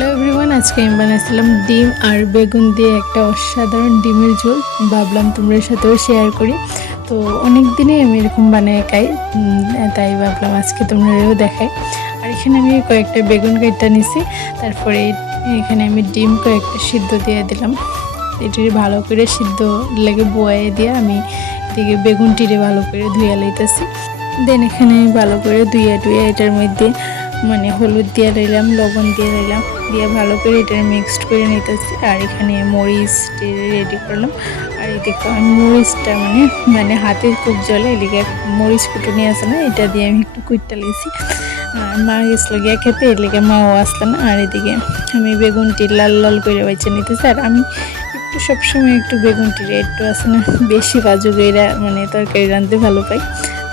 Hello everyone, আজকে আমি বানাইছিলাম ডিম আর বেগুন দিয়ে একটা অসাধারণ ডিমের ঝোল। ভাবলাম তোমাদের সাথেও শেয়ার করি। তো অনেক দিনই আমি এরকম বানিয়ে খাই, তাই ভাবলাম আজকে তোমাদেরও দেখাই। আর এখানে আমি কয়েকটা বেগুন কেটে নিছি, তারপরে এখানে আমি ডিম কয়েকটা সিদ্ধ দিয়ে দিলাম। এটি ভালো করে সিদ্ধ লেগে বয়ে দিয়ে আমি এদিকে বেগুনটিরে ভালো করে ধুয়ে লইতেছি। দেন এখানে ভালো করে ধুয়ে এটার মধ্যে হলুদ দিয়ে দিলাম, লবণ দিয়ে দিলাম, দিয়ে ভালো করে এটা মিক্সড করে নিতেছি। আর এখানে মরিচ রেডি করলাম। আর এদিকে আমি মরিচটা হাতে খুব জলে এদিকে মরিচ কুটুনি আছে না, এটা দিয়ে আমি একটু কুইটটা লিয়েছি। আর মা গেছিলো গিয়ে খেতে, এদিকে মাও আসলো না। আর এদিকে আমি বেগুনটি লাল লাল করে বেছে নিতেছি। আর আমি একটু সবসময় একটু বেগুনটি একটু আছে না বেশি বাজু গইরা তরকারি রাঁধতে ভালো পাই।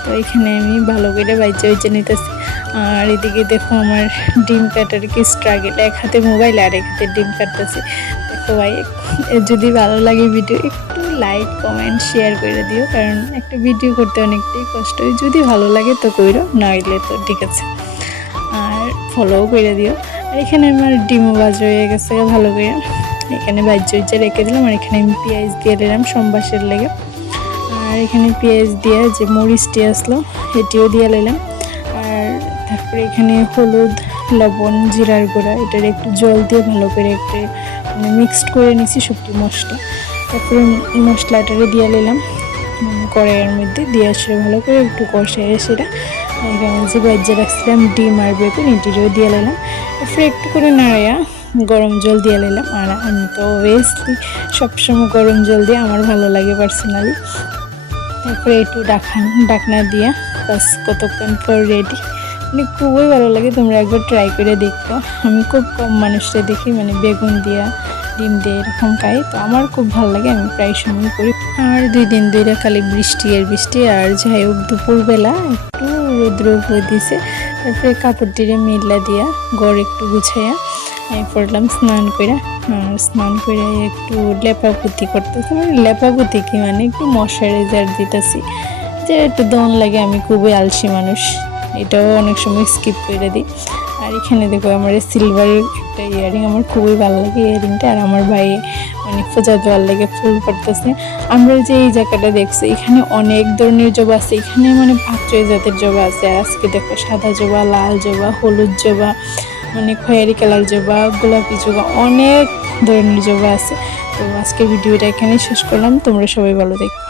তো এখানে আমি ভালো করে বাইচে নিতেছি। আর এদিকে দেখো আমার ডিম কাটার কি স্ট্রাগল, এক হাতে মোবাইল আর এক হাতে ডিম কাটতেছি। দেখো ভাই, যদি ভালো লাগে ভিডিও একটু লাইক কমেন্ট শেয়ার করে দিও, কারণ একটা ভিডিও করতে অনেকটাই কষ্ট হয়। যদি ভালো লাগে তো কইরো, না হইলে তো ঠিক আছে। আর ফলোও করে দিও। আর এখানে আমার ডিমও ভাজা হয়ে গেছে ভালো করে, এখানে বাইচে রেখে দিলাম। আর এখানে আমি পেঁয়াজ দিয়ে দিলাম সম্বাসের লেগে। আর এখানে পেঁয়াজ দিয়ে যে মরিচটি আসলো এটিও দিয়ে নিলাম। আর তারপরে এখানে হলুদ, লবণ, জিরার গুঁড়া এটার একটু জল দিয়ে ভালো করে একটু মিক্সড করে নিছি শুকনো মশলা। তারপরে মশলাটারে দিয়ে নিলাম কড়াইয়ের মধ্যে, দিয়ে আসলে ভালো করে একটু কষাই সেটা এখানে যে বাইজে রাখছিলাম ডিম আর বেগুন এটিও দিয়ে নিলাম। তারপরে একটু করে নাড়াইয়া গরম জল দিয়ে নিলাম। আর আমি তো অবভিয়াসলি সবসময় গরম জল দিয়ে আমার ভালো লাগে পার্সোনালি। তারপরে একটু ডাকনা দিয়া বাস কতক্ষণ পর রেডি। খুবই ভালো লাগে, তোমরা একবার ট্রাই করে দেখো। আমি খুব কম মানুষরা দেখি বেগুন দিয়া ডিম দিয়ে এরকম খাই, তো আমার খুব ভালো লাগে, আমি প্রায় সময় করি। আর 2 দিন ধরে খালি বৃষ্টি আর যাই হোক দুপুরবেলা একটু রৌদ্র হয়ে দিছে। তারপরে কাপড় টিরে মেলা দিয়া ঘর একটু গুছাইয়া পড়লাম স্নান করে একটু লেপাপুতি করতেছি। লেপাপুতি কি একটু ময়শ্চারাইজার দিতেছি, যে একটু দন লাগে। আমি খুবই আলসি মানুষ, এটাও অনেক সময় স্কিপ করে দিই। আর এখানে দেখো আমার সিলভারের একটা ইয়ারিং, আমার খুবই ভালো লাগে ইয়ারিংটা। আর আমার ভাই পূজা দেওয়ার লেগে ফুল করতেছে। আমরা যে এই জায়গাটা দেখছি এখানে অনেক ধরনের জবা আছে, এখানে 5 জাতের জবা আছে। আর আজকে দেখো সাদা জবা, লাল জবা, হলুদ জবা, খয়েরি কালার জবা, গোলাপি জবা, অনেক ধরনের জবা আছে। তো আজকে ভিডিওটা এখানেই শেষ করলাম, তোমরা সবাই ভালো দেখো।